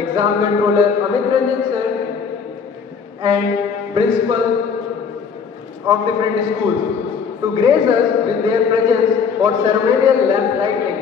exam controller Amit Ranjan sir and principal of different schools to grace us with their presence for ceremonial lamp lighting.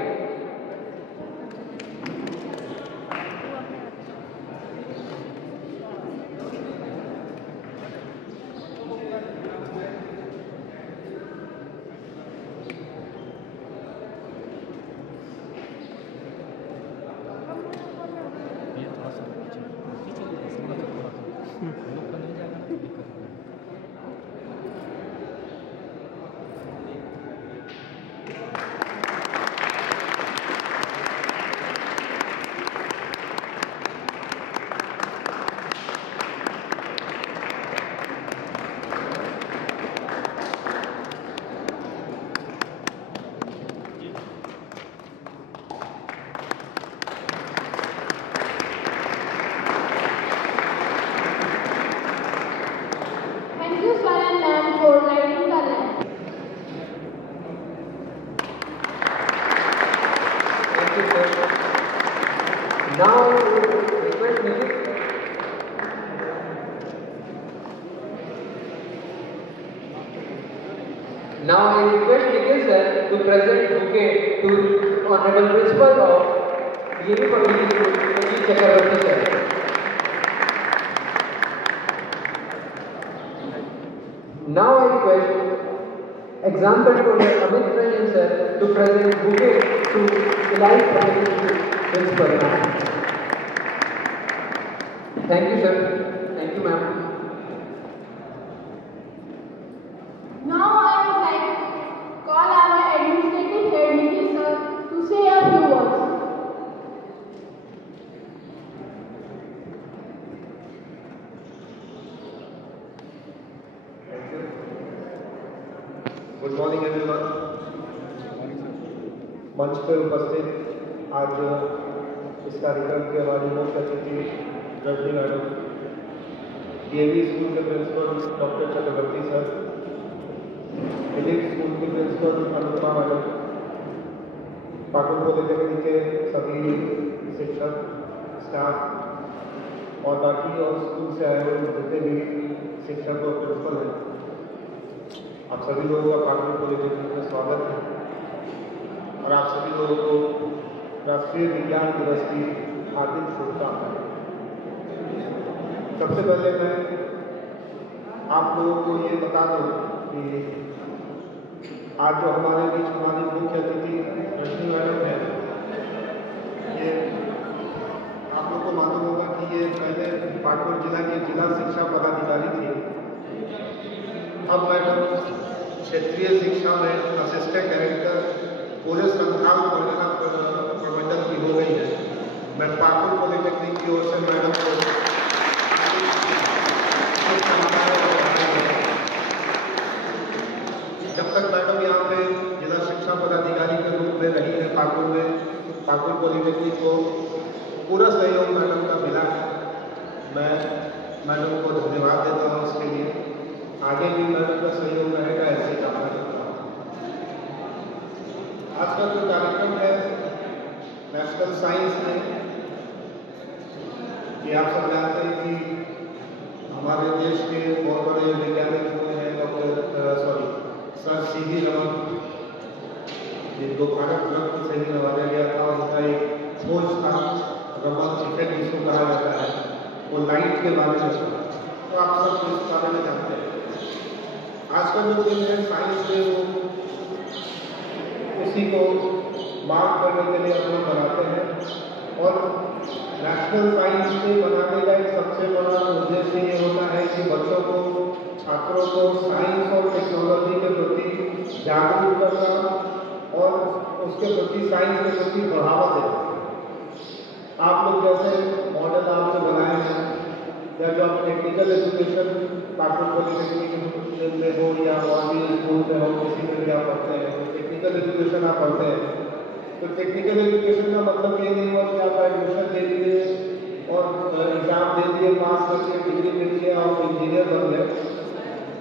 Now I request Nikhil sir to present bouquet to Honorable Principal of DAV Public School, Ajit Chakrabarty sir. Now I request exam controller Amit Ranjan sir to present bouquet to Elite Public School Principal. Thank you sir. Thank you ma'am. Now I would like to call our administrative head Nikhil sir to say a few words. Good morning everyone. मंच पर उपस्थित आज इस कार्यक्रम के हमारी मुख्य अतिथि रजनी मैडम, डीएवी स्कूल के principal doctor Chakraborty sir, elite school के principal Anupama madam, Pakur polytechnic के सभी शिक्षक, स्टाफ और बाकी और स्कूल से आए हुए जितने भी शिक्षक और प्रिंसिपल हैं, आप सभी लोगों का पाकुड़ पॉलिटेक्निक में स्वागत है और आप सभी लोगों को राष्ट्रीय विज्ञान दिवस की हार्दिक शुभकामनाएं। सबसे पहले मैं आप लोगों को ये बता दूं कि आज जो हमारे बीच हमारी मुख्य अतिथि रजनी मैडम है, ये आप लोग को मालूम होगा कि ये पहले पाकुड़ जिला की जिला शिक्षा पदाधिकारी थी। अब मैडम क्षेत्रीय शिक्षा में असिस्टेंट डायरेक्टर पूरे संस्थान प्रबंधन की हो गई है। मैं पाकुड़ पॉलिटेक्निक की ओर से मैडम को जब तक मैडम यहाँ पे जिला शिक्षा पदाधिकारी के रूप में रही है पाकुड़ में, पाकुड़ पॉलिटेक्निक को पूरा सहयोग मैडम का मिला है। मैं मैडम को धन्यवाद देता हूँ इसके लिए। आगे भी मैडम का सहयोग रहेगा, ऐसे कामना करता हूँ। आज का जो कार्यक्रम है नेशनल साइंस में, ये आप सब जानते हैं कि हमारे देश के बहुत बड़े वैज्ञानिक हुए हैं सर सीवी रमन, जिनको भारत रत्न से भी नवाजा गया था। और उनका एक खोज था रमन इफेक्ट जिसको कहा जाता है, वो लाइट के बारे में था, तो आप सब इस बारे में जानते हैं। आज का जो दिन है साइंस डे, वो उसी को मार्क करने के लिए हम लोग बनाते हैं। और नेशनल साइंस डे बनाने का एक सबसे बड़ा उद्देश्य ये होता है कि बच्चों को, छात्रों को साइंस और टेक्नोलॉजी के प्रति जागरूक करना और उसके प्रति साइंस के प्रति बढ़ावा देना। आप लोग जैसे मॉडल आपने बनाए हैं, या जो आप टेक्निकल एजुकेशन पाकुड़ पॉलिटेक्निक में हो या और भी स्कूल में हो, किसी में भी आप पढ़ते हैं, टेक्निकल एजुकेशन आप पढ़ते हैं, तो टेक्निकल एजुकेशन का मतलब ये नहीं हुआ कि आप एडमिशन ले लिए और एग्जाम दे दिए, पास करके डिग्री मिल गया और इंजीनियर बन गए,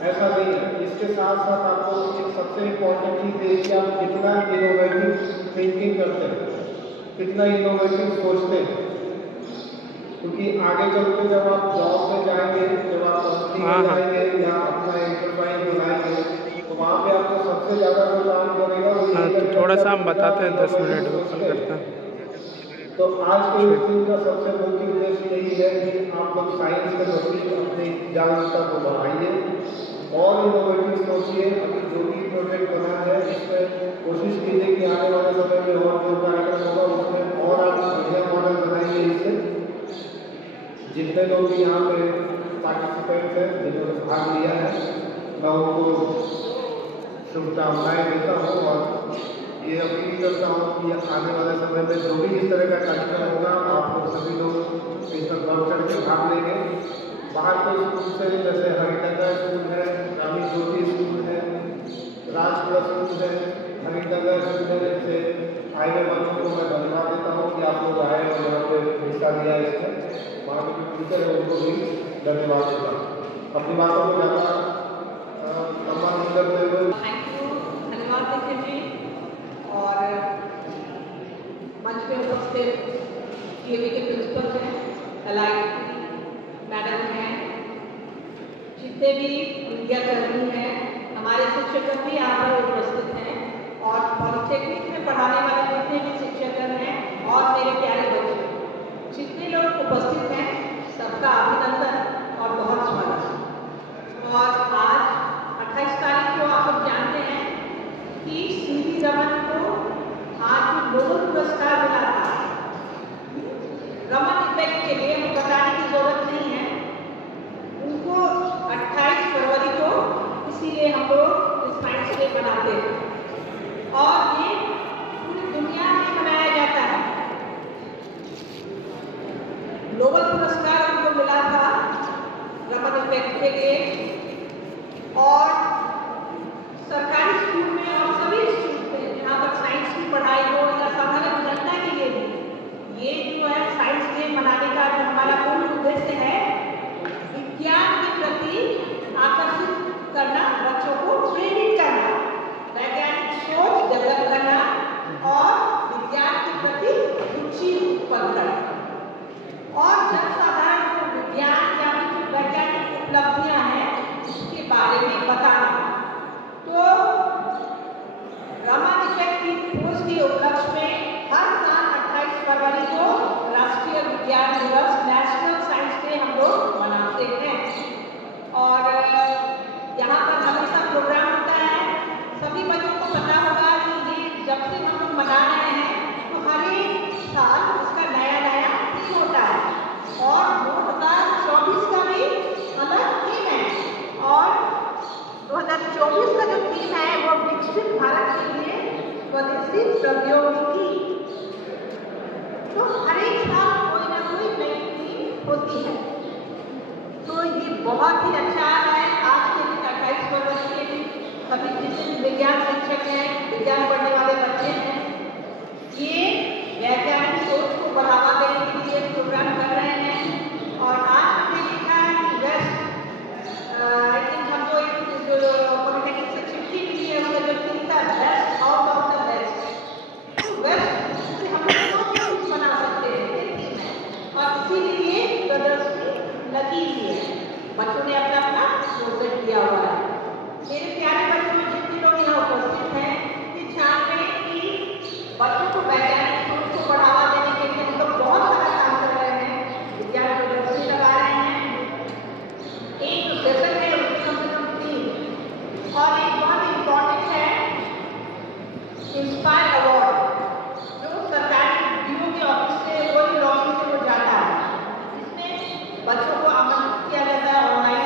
ऐसा नहीं है। इसके साथ साथ आपको एक सबसे इम्पोर्टेंट चीज़ है कि आप कितना इनोवेटिव थिंकिंग करते हैं, कितना इनोवेटिव सोचते हैं। क्योंकि आगे चल के जब आप जॉब में जाएंगे, जब आप कंपनी में जाएंगे या अपना एंटरप्राइज बनाएंगे, तो वहाँ पे आपको सबसे ज़्यादा जो काम करेगा वो तो थोड़ा सा हम बताते हैं 10 मिनट में कल करते हैं। तो आज के इस दिन का सबसे मुख्य उद्देश्य यही है कि आप लोग साइंस के प्रति अपनी जागरूकता को बढ़ाइए और इनोवेटिव सोचिए। अभी जो भी प्रोजेक्ट बना है इसमें कोशिश कीजिए कि आने वाले समय में और जो कार्यक्रम होगा उसमें और आप बढ़िया मॉडल बनाइए। इससे जितने लोग भी यहाँ पे पार्टिसिपेंट हैं, जिन्होंने भाग लिया है, मैं उनको शुभकामनाएं देता हूँ और ये अपील करता हूँ कि आने वाले समय में जो भी इस तरह का कार्यक्रम होगा, आप लोग सभी लोग इसमें बढ़ चढ़ के भाग लेंगे। बाहर के स्कूल से जैसे हरिनगर स्कूल है, रानी ज्योति स्कूल है, राजपुरा स्कूल है, हरिनगर स्कूल है, जैसे आए हुए बच्चों को मैं धन्यवाद देता हूँ कि आप लोग आए और यहाँ पे हिस्सा लिया इसमें। वहाँ के जो टीचर है उनको भी धन्यवाद देता हूँ। अपनी बातों को ज़्यादा लंबा नहीं करते हुए धन्यवाद देते जी और मंच में उपस्थित डीएवी के प्रिंसिपल हैं, एलाइड मैडम हैं, जितने भी मीडिया कर्मी हैं, हमारे शिक्षक भी यहाँ पर उपस्थित हैं और पॉलिटेक्निक में पढ़ाने वाले जितने भी शिक्षक हैं और मेरे प्यारे बच्चे, जितने लोग उपस्थित हैं, सबका अभिनंदन और बहुत स्वागत। और आज 28 तारीख को आप लोग जानते हैं कि सीवी रमन को आज नोबेल पुरस्कार मिला था। रमन इफेक्ट के लिए हमें बताने की जरूरत नहीं है, उनको 28 फरवरी को इसीलिए हम लोग साइंस डे मनाते हैं और ये पूरी दुनिया में मनाया जाता है। नोबेल पुरस्कार उनको मिला था रमन इफेक्ट के लिए और सरकारी स्कूल में और सभी स्कूल में जहाँ पर साइंस की पढ़ाई हो या साधारण जनता के लिए भी ये जो है साइंस डे मनाने का जो हमारा मूल उद्देश्य है, विज्ञान के प्रति आकर्षित करना, बच्चों को प्रेरित करना, वैज्ञानिक सोच डेवलप करना और विज्ञान के प्रति रुचि उत्पन्न करना और जनसाधारण को विज्ञान या फिर वैज्ञानिक उपलब्धियां हैं उसके बारे में बताना। तो रमन इफेक्ट की खोज के उपलक्ष्य में हर साल 28 फरवरी को राष्ट्रीय विज्ञान दिवस नेशनल साइंस डे हम लोग मनाते हैं और यहाँ पर हमेशा प्रोग्राम होता है। सभी बच्चों को पता होगा कि ये जब से हम लोग मना रहे हैं तो हर एक साल इसका नया नया थीम होता है और 2024 का भी अलग थीम है और 2024 का जो थीम है वो विकसित भारत के लिए स्वदेशी प्रौद्योगिकी। तो हर एक साल कोई ना कोई नई थीम होती है, तो ये बहुत ही अच्छा है। आज के दिन 28 फरवरी के दिन सभी जितने विज्ञान शिक्षक हैं, विज्ञान पढ़ने वाले बच्चे हैं, ये वैज्ञानिक सोच को बढ़ावा देने के लिए प्रोग्राम कर रहे हैं और आज हमने देखा है कि वेस्ट आई थिंक हमको एक पॉलिटेक्निक से चिट्ठी मिली है, उसका जो थीम था best out of the best. Waste से हम लोग कुछ बना सकते हैं ये थीम है और इसीलिए प्रदर्शनी लगी हुई है, बच्चों ने अपना अपना प्रोजेक्ट दिया हुआ है। मेरे प्यारे बच्चों, जितने लोग यहाँ उपस्थित हैं, ये ध्यान रखें कि बच्चों को वैज्ञानिक सोच को बढ़ावा देने के लिए हम लोग बहुत सारा काम कर रहे हैं, विज्ञान प्रदर्शनी लगा रहे हैं, एक जो सेशन है उसमें कम से कम 3 और एक बहुत इम्पोर्टेंट है इंस्पायर अवार्ड जो सरकारी डीओ के ऑफिस से रोज लॉन्च से वो जाता है, इसमें बच्चों को आमंत्रित किया जाता है ऑनलाइन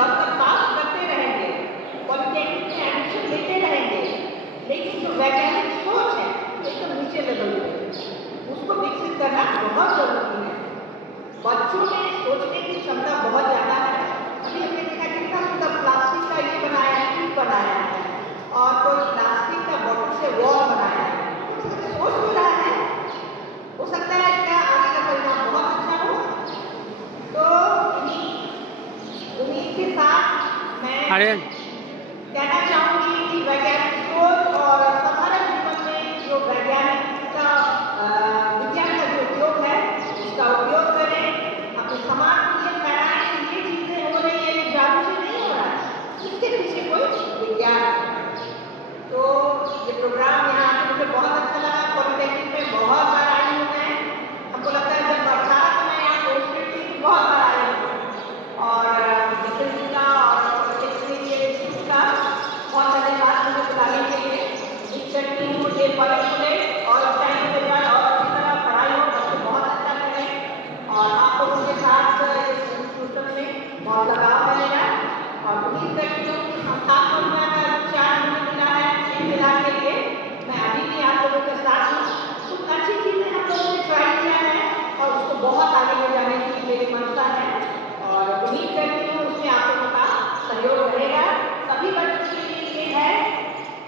डॉक्टर पास करते रहेंगे, पॉलिटेक्निक में एडमिशन लेते रहेंगे, लेकिन जो वैज्ञानिक सोच है एकदम नीचे लेवल पे उसको विकसित करना बहुत जरूरी है। बच्चों में सोचने की क्षमता बहुत ज़्यादा है। अभी हमने देखा कितना सुंदर प्लास्टिक का ये बनाया है, ट्यूब बनाया है, और कोई प्लास्टिक का बॉटल से वॉल बनाया है। सोच भी रहा है, हो सकता है इसका आगे का परिणाम बहुत अच्छा हो। तो उम्मीद के साथ मैं कहना चाहूँगी कि वैज्ञानिक सोच और साधारण जीवन में जो वैज्ञानिक का विज्ञान का जो उपयोग है उसका उपयोग करें, अपने समाज के लिए फैलाएं कि ये चीज़ें हो रही है, ये जादू से नहीं हो रहा है, इसके पीछे कोई विज्ञान है। तो ये प्रोग्राम यहाँ आके मुझे बहुत अच्छा लगा। पॉलिटेक्निक में बहुत बार आई हूँ मैं, हमको लगता है जब 18 में मैं यहाँ पहुँचती बहुत बार आई हूँ, और डिफेंस का और पॉलिटेक्निक के इंस्टीट्यूट का बहुत धन्यवाद मुझे बुलाने के लिए। करती हूँ मुझे पढ़े खुले और टाइम पे जाए और अच्छी तरह पढ़ाई हो, बच्चे बहुत अच्छा करें, और आप लोगों के साथ इस इंस्टीट्यूशन में बहुत लगाव है मेरा, और उम्मीद करती हूँ कि हम साथ लोग में अगर 4 महीने मिला है 6 मिला के लिए मैं अभी भी आप लोगों के साथ हूँ। कुछ अच्छी चीज़ें हम लोगों ने ट्राई किया है और उसको बहुत आगे ले जाने की मेरी मंशा है, और उम्मीद करती हूँ उसमें आप लोगों का सहयोग रहेगा। सभी बच्चों के लिए ये है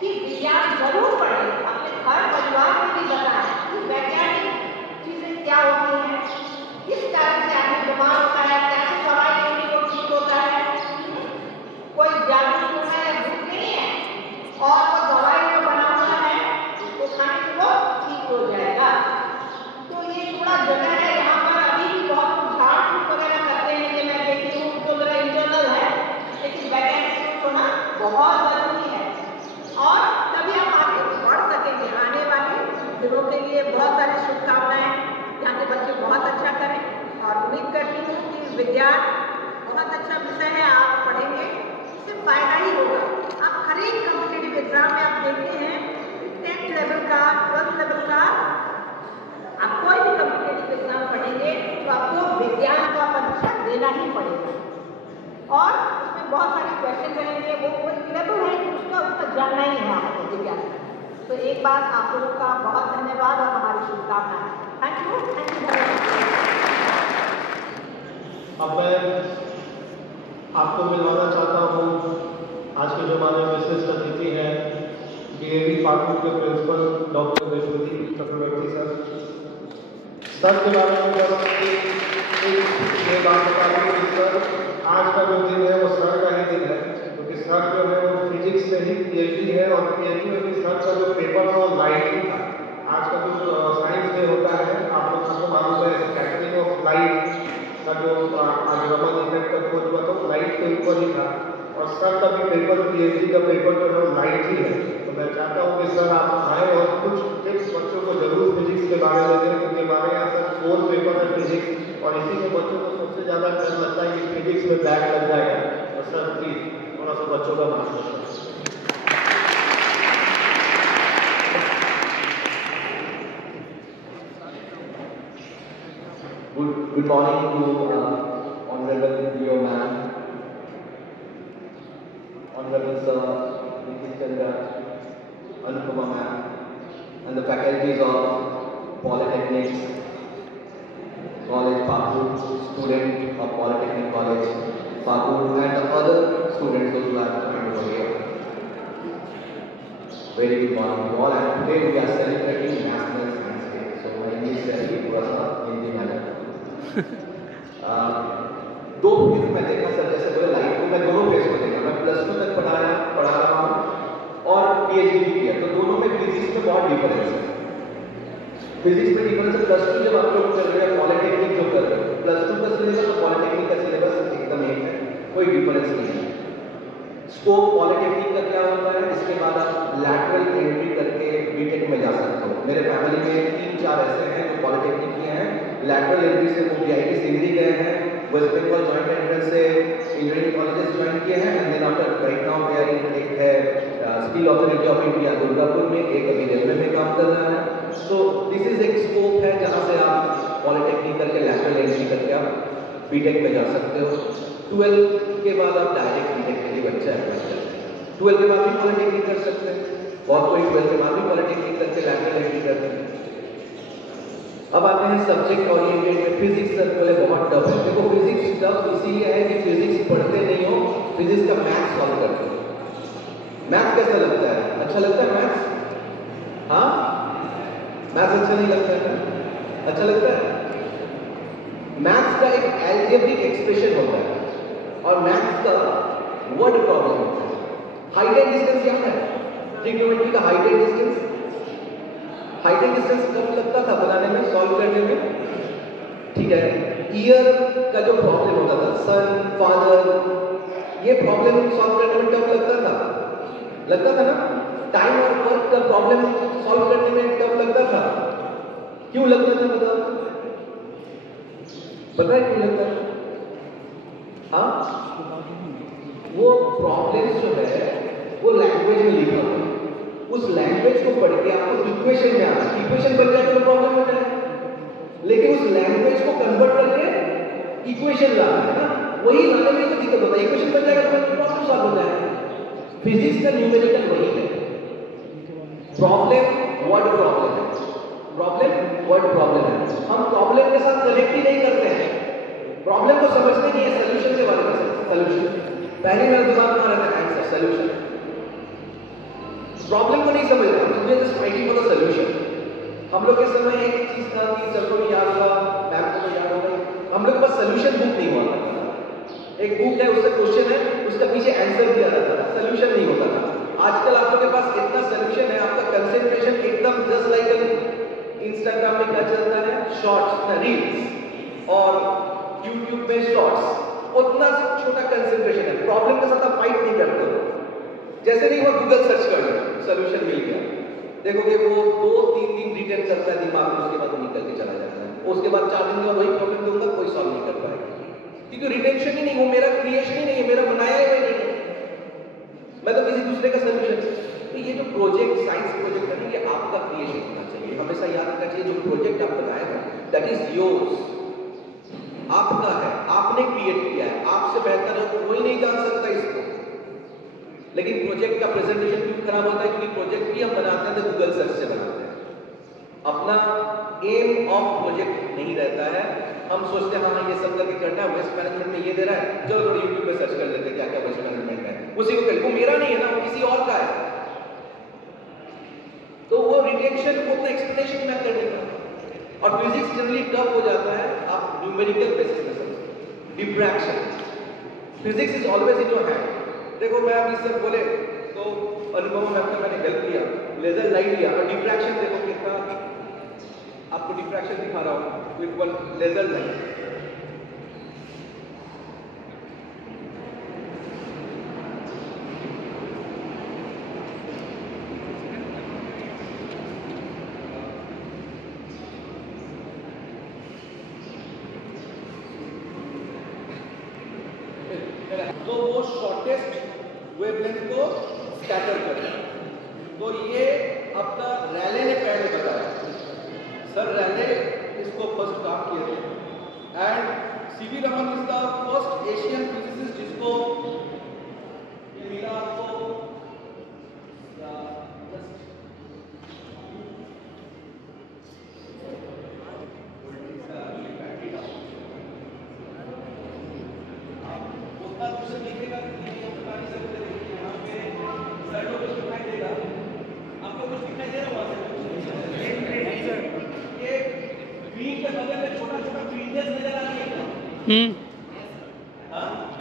कि विज्ञान जरूर पढ़ें, अपने घर परिवार में भी बताएं कि वैज्ञानिक चीज़ें क्या होती हैं, किस कारण से आदमी बीमार होता है, कैसे दवाई लेने को ठीक होता है, कोई जादू है या भूत नहीं है, और वो दवाई जो बना हुआ है उसको खाने से वो ठीक हो जाएगा। तो ये थोड़ा जगह है यहाँ पर अभी भी बहुत कुछ झाड़ फूक वगैरह करते हैं, ये मैं देखती हूँ जो मेरा इंटरनल है, लेकिन वैज्ञानिक होना बहुत जरूरी है, और तभी आप आगे बढ़ सकेंगे। आने वाले दिनों के लिए बहुत सारी शुभकामनाएं, यहाँ के बच्चे बहुत अच्छा करें, और उम्मीद करती हूँ कि विज्ञान बहुत अच्छा विषय है, आप पढ़ेंगे इससे फायदा ही होगा। आप हर एक कॉम्पिटेटिव एग्जाम में आप देखते हैं 10th लेवल का 12th लेवल का, आप कोई भी कॉम्पिटेटिव एग्जाम पढ़ेंगे तो आपको विज्ञान का परीक्षा देना ही पड़ेगा, और उसमें बहुत सारे क्वेश्चन रहेंगे, वो कोई लेवल है कि उसका उत्तर जानना ही है आपको विज्ञान। तो एक बार आप लोगों का बहुत धन्यवाद और हमारी शुभकामनाएं। Thank you very much. अब मैं आपको मिलवाना चाहता हूँ आज के जो हमारे विशिष्ट अतिथि हैं DAV पाकुड़ के प्रिंसिपल डॉक्टर विश्वदीप चक्रवर्ती सर के बारे में बस ये बात बता दूँ कि सर आज का जो दिन है वो सर का ही दिन है, क्योंकि सर जो है वो फिजिक्स से ही PhD है, और PhD में भी सर का जो पेपर था वो लाइट ही था। आज का जो साइंस डे होता है आप लोग सबको मालूम है, स्कैटरिंग ऑफ लाइट का जो आज रमन इफेक्ट का खोज हुआ था लाइट के ऊपर ही था, और सर का भी पेपर PhD का पेपर जो है वो लाइट ही है। तो मैं चाहता हूँ कि सर आप आए और कुछ टिप्स बच्चों को जरूर फिजिक्स के बारे में दें, क्योंकि हमारे यहाँ सर 4 पेपर है फिजिक्स, और इसी में बच्चों को सबसे ज़्यादा डर लगता है कि फिजिक्स में बैक लग जाएगा। तो सर प्लीज थोड़ा सा बच्चों का मार्गदर्शन। Good morning to Honorable Leo Ma'am, Honorable Sir Nikhil Chandra, Anupama Ma'am, and the faculties of Polytechnics College Pakur, student of Polytechnic College Pakur, and the other students who are coming over here. Very good morning to all, and today we are celebrating National Science Day. So my English is थोड़ा सा हिंदी में दो phase में देखा sir, जैसे बोले life को मैं दोनों फेज को देखा, मैं +2 तक पढ़ा रहा हूँ और PhD भी किया, तो दोनों में फिजिक्स में बहुत डिफरेंस है। फिजिक्स में डिफरेंस है, +2 जब आप लोग कर रहे हैं पॉलिटेक्निक जो कर रहे हो, +2 का सिलेबस और पॉलिटेक्निक का सिलेबस एकदम एक है, कोई डिफरेंस नहीं है। स्कोप पॉलिटेक्निक का क्या होता है, इसके बाद आप लैटरल एंट्री करके बीटेक में जा सकते हो। मेरे फैमिली में 3-4 ऐसे हैं जो पॉलिटेक्निक किए हैं, लैटरल एंट्री से वो BIT सिंगरी गए हैं, वेस्ट बंगाल जॉइंट एंट्रेंस से इंजीनियरिंग कॉलेजेस ज्वाइन किए हैं, and then after right now they are in एक है skill authority of India Durgapur में, एक अभी रेलवे में काम कर रहा है। सो दिस इज एक स्कोप है जहाँ से आप पॉलिटेक्निक करके लैटरल एंट्री करके आप बीटेक में जा सकते हो। 12 के बाद आप डायरेक्ट बीटेक के लिए बच्चा है, 12 के बाद भी पॉलिटेक्निक कर सकते हैं, और कोई 12 के बाद भी पॉलिटेक्निक करके लैटरल एंट्री करते हैं। अब आते हैं सब्जेक्ट ओरिएंटेड में। फिजिक्स सर बोले बहुत टफ है। देखो फिजिक्स टफ इसीलिए है कि फिजिक्स पढ़ते नहीं हो, फिजिक्स का मैथ सॉल्व करते हो। मैथ कैसा लगता है? अच्छा लगता है मैथ? हाँ, मैथ अच्छा नहीं लगता है? अच्छा लगता है? मैथ्स का एक एल्जेब्रिक एक्सप्रेशन होता है और मैथ्स का वर्ड प्रॉब्लम होता है। हाइट एंड डिस्टेंस याद है? ट्रिग्नोमेट्री का height and distance, height and distance कब लगता था बनाने में, सॉल्व करने में? ठीक है, ईयर का जो प्रॉब्लम होता था, सन, फादर, ये प्रॉब्लम सॉल्व करने में कब लगता था? लगता था ना? टाइम और वर्क का प्रॉब्लम सॉल्व करने में कब लगता था? क्यों लगता था बताओ? पता है क्यों लगता है? हाँ, वो प्रॉब्लम्स जो है वो लैंग्वेज में लिखा हुआ है, उस लैंग्वेज को पढ़ के आपको इक्वेशन में आना, इक्वेशन बन जाए तो प्रॉब्लम हो जाए, लेकिन उस लैंग्वेज को कन्वर्ट करके इक्वेशन लाना है ना, वही लाने में तो दिक्कत होता है। इक्वेशन बन जाएगा तो प्रॉब्लम सॉल्व हो जाएगा। फिजिक्स का न्यूमेरिकल वही है, प्रॉब्लम वर्ड प्रॉब्लम है, प्रॉब्लम वर्ड प्रॉब्लम है। हम प्रॉब्लम के साथ कनेक्ट ही नहीं करते हैं, प्रॉब्लम को समझते नहीं है, सोल्यूशन के बारे में सोल्यूशन पहले मेरे दिमाग में आ रहा था, आंसर सोल्यूशन, प्रॉब्लम को नहीं समझ रहे हम, मुझे just waiting for the solution. हम लोग के समय एक चीज था कि सबको याद होगा, मैम को तो याद होगा, हम लोग के पास सोल्यूशन बुक नहीं हुआ था। एक बुक है, उससे क्वेश्चन है, उसका पीछे आंसर दिया रहता था, सोल्यूशन नहीं होता था। आजकल आप लोग के पास इतना सोल्यूशन है, आपका कंसंट्रेशन एकदम जस्ट लाइक इंस्टाग्राम में क्या चलता है, शॉर्ट्स, रील्स और यूट्यूब में शॉर्ट्स, उतना छोटा कंसंट्रेशन है। प्रॉब्लम के साथ आप फाइट नहीं करते हो, जैसे नहीं हुआ गूगल सर्च कर लो, सोल्यूशन मिल गया, देखोगे वो 2-3 दिन रिटर्न करता है दिमाग में, उसके बाद वो निकल के चला जाता है। उसके बाद 4 दिन बाद वही प्रॉब्लम दूंगा, कोई सॉल्व नहीं कर पाएगा, क्योंकि रिटेंशन ही नहीं, वो मेरा क्रिएशन ही नहीं है, मेरा बनाया ही नहीं है, मैं तो किसी दूसरे का सोल्यूशन। तो ये जो प्रोजेक्ट, साइंस प्रोजेक्ट है ना, ये आपका क्रिएशन होना चाहिए। हमेशा याद रखना चाहिए, जो प्रोजेक्ट आप बनाए हैं दैट इज योर्स, आपका है, आपने क्रिएट किया है, आपसे बेहतर है कोई नहीं जान सकता इसको। लेकिन प्रोजेक्ट का प्रेजेंटेशन क्यों खराब होता है? क्योंकि प्रोजेक्ट भी हम बनाते हैं तो गूगल सर्च से बनाते हैं, अपना एम ऑफ प्रोजेक्ट नहीं रहता है। हम सोचते हैं हाँ ये सब करके करना है, वेस्ट मैनेजमेंट में ये दे रहा है, चलो थोड़ा यूट्यूब पे सर्च कर लेते हैं क्या क्या वेस्ट मैनेजमेंट है, उसी को कर, वो मेरा नहीं है ना, वो किसी और का है, तो वो रिटेंशन उतना एक्सप्लेनेशन में करने का। और फिजिक्स जनरली टफ हो जाता है, आप न्यूमेरिकल बेसिस में समझो। Diffraction, physics is always in your hand. देखो मैं अभी सब बोले तो अनुभव में आपका मैंने हेल्प लिया, लेजर लाइट लिया, और डिफ्रैक्शन देखो कितना, आपको डिफ्रैक्शन दिखा रहा हूं विद वन लेजर लाइट। तो वो शॉर्टेस्ट वेवलेंथ को स्कैटर करता है। तो ये आपका रैले ने पहले बताया, सर रैले इसको फर्स्ट काम किए थे, and CV Raman is the first Asian physicist जिसको ये मिला आपको।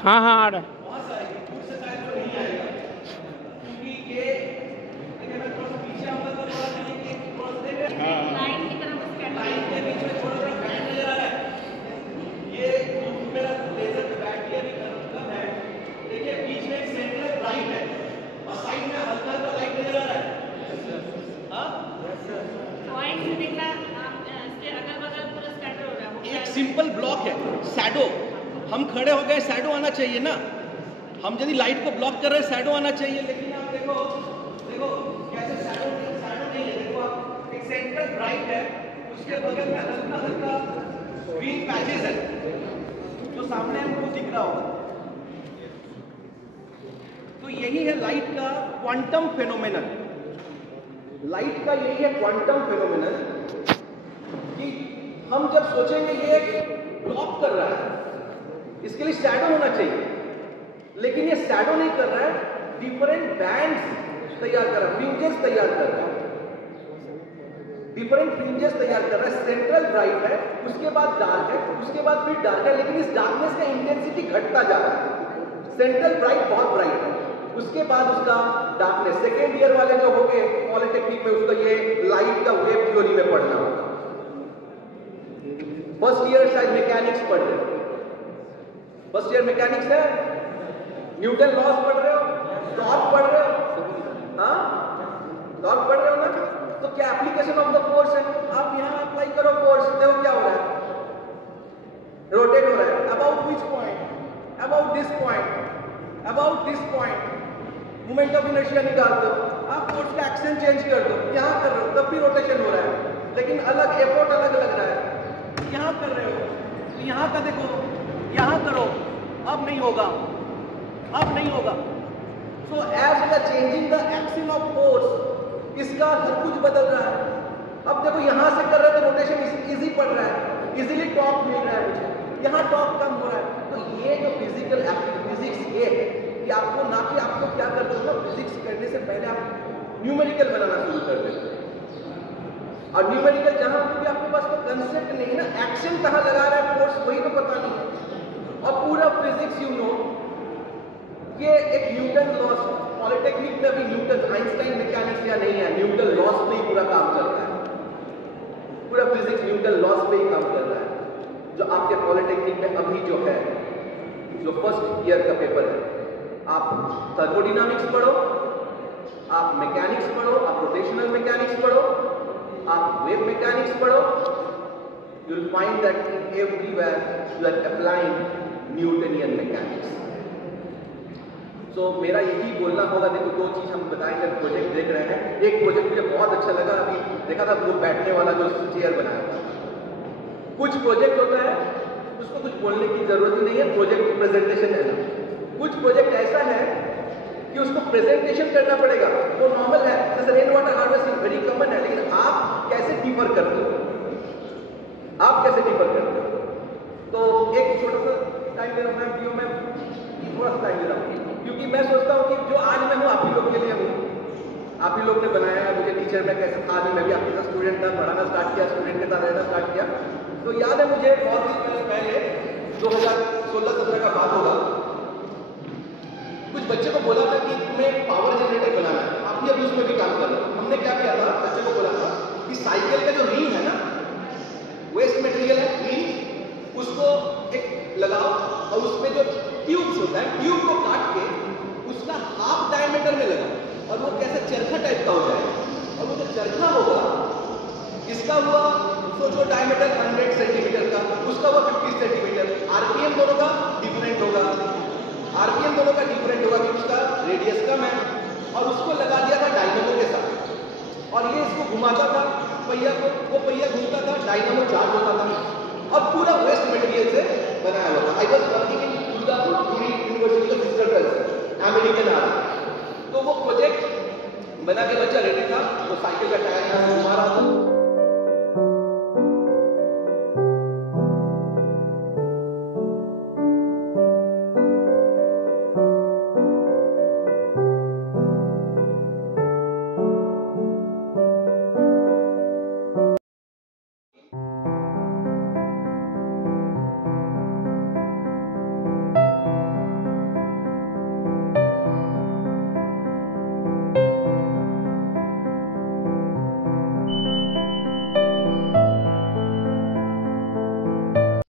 हाँ हाँ आ रहा है। सिंपल ब्लॉक है शैडो, हम खड़े हो गए, शैडो आना चाहिए ना, हम यदि लाइट को ब्लॉक कर रहे हैं शैडो आना चाहिए, लेकिन आप देखो देखो कैसे शैडो नहीं है। देखो आप एक सेंटर ब्राइट है, उसके बगल में हल्का हल्का ग्रीन पैचेस है जो सामने हमको दिख रहा होगा। यही है लाइट का क्वांटम फेनोमेनन। लाइट का यही है क्वांटम फेनोमेनन कि हम जब सोचेंगे ये ब्लॉक कर रहा है, इसके लिए शैडो होना चाहिए, लेकिन ये शैडो नहीं कर रहा है, डिफरेंट बैंड्स तैयार कर रहा है, फ्रिंजेस तैयार कर रहा है, डिफरेंट फ्रिंजेस तैयार कर रहा है। सेंट्रल ब्राइट है, उसके बाद डार्क है, उसके बाद फिर डार्क है, लेकिन इस डार्कनेस का इंटेंसिटी घटता जा रहा है। सेंट्रल ब्राइट बहुत ब्राइट है, उसके बाद उसका डार्कनेस। सेकेंड ईयर वाले जो हो गए पॉलिटेक्निक में, उसको ये लाइट का वेव थ्योरी में पढ़ना होगा। फर्स्ट ईयर शायद मैकेनिक्स पढ़ रहे हो, फर्स्ट ईयर मैकेनिक्स है, न्यूटन लॉज पढ़ रहे हो, टॉर्क पढ़ रहे हो, हाँ टॉर्क पढ़ रहे हो ना। तो क्या एप्लीकेशन ऑफ द फोर्स है, आप यहां अप्लाई करो फोर्स, देखो क्या हो रहा है, रोटेट हो रहा है। About which point, about this point, about this point, moment of inertia निकाल दो, आप फोर्स का एक्शन चेंज कर दो, यहां कर रहे हो तब भी रोटेशन हो रहा है, लेकिन अलग एफर्ट अलग लग रहा है। यहां कर रहे हो, यहां का देखो, यहां करो, अब नहीं होगा, अब नहीं होगा। So as we are changing the action of force, इसका हर कुछ बदल रहा है। अब देखो यहां से कर रहे हो तो रोटेशन इजी पड़ रहा है, इजीली टॉर्क मिल रहा है मुझे, यहां टॉर्क कम हो रहा है। तो ये जो फिजिकल फिजिक्स ये है कि आपको ना कि आपको क्या करते हो ना, फिजिक्स करने से पहले आप न्यूमेरिकल बनाना शुरू कर देते हो, और न्यूमेरिकल जहां भी आपके पास कोई कंसेप्ट नहीं है ना, एक्शन कहां लगा रहा है फोर्स वही तो पता नहीं है। और पूरा फिजिक्स यू नो ये एक न्यूटन लॉस, पॉलिटेक्निक में अभी न्यूटन आइंस्टाइन मैकेनिक्स या नहीं है, न्यूटन लॉस पे ही पूरा काम चल रहा है, पूरा फिजिक्स न्यूटन लॉस पे ही काम कर रहा है। जो आपके पॉलिटेक्निक में अभी जो है, जो फर्स्ट ईयर का पेपर है, आप थर्मोडायनामिक्स पढ़ो, आप मैकेनिक्स पढ़ो, आप रोटेशनल मैकेनिक्स पढ़ो, आप वेव मैकेनिक्स पढ़ो, you will find that everywhere you are applying Newtonian mechanics. So मेरा यही बोलना होगा। देखो दो चीज हम बताएंगे, प्रोजेक्ट देख रहे हैं। एक प्रोजेक्ट मुझे बहुत अच्छा लगा, अभी देखा था वो बैठने वाला जो चेयर बनाया था। कुछ प्रोजेक्ट होता है उसको कुछ बोलने की जरूरत ही नहीं है, प्रोजेक्ट प्रेजेंटेशन है ना। कुछ प्रोजेक्ट ऐसा है कि उसको प्रेजेंटेशन करना पड़ेगा, वो नॉर्मल है, जैसे rain water harvesting very common है, लेकिन आप कैसे डिफर करते हो, आप कैसे डिफर करते हो। तो एक छोटा सा टाइम दे रहा हूँ मैं, थोड़ा सा टाइम दे रहा हूँ, क्योंकि मैं सोचता हूँ कि जो आज मैं हूँ आप ही लोग के लिए हूँ, आप ही लोग ने बनाया है मुझे। टीचर में कैसे था, मैं भी आपके साथ स्टूडेंट था, पढ़ाना स्टार्ट किया, स्टूडेंट के साथ रहना स्टार्ट किया। तो याद है मुझे बहुत दिन पहले 2016-17 का बात होगा, कुछ बच्चे को बोला था कि तुम्हें पावर जनरेटर बनाना है, आप भी अभी उसमें भी काम कर रहे हो। हमने क्या किया था, बच्चे को बोला था कि साइकिल का जो रिंग है ना, वेस्ट मटेरियल है रिंग, उसको एक लगाओ और उसमें जो ट्यूब्स होता है, ट्यूब को काट के उसका हाफ डायमीटर में लगाओ और वो कैसे चरखा टाइप का हो जाए। और वो जो चरखा होगा, इसका हुआ सोचो डायमीटर 100 सेंटीमीटर का, उसका हुआ 50 सेंटीमीटर। आरपीएम दोनों का डिफरेंट होगा, आरपीएम दोनों का डिफरेंट होगा क्योंकि उसका रेडियस कम है। और उसको लगा दिया था डायनामो के साथ, और ये इसको घुमाता था पहिया को, वो पहिया घूमता था, डायनामो चार्ज होता था। अब पूरा वेस्ट मटेरियल से बनाया हुआ था। I was working in Durgapur university का सिस्टर अमेरिकन आर्मी। तो वो प्रोजेक्ट बना के बच्चा रेडी था, वो साइकिल का टायर यहाँ से घुमा रहा था।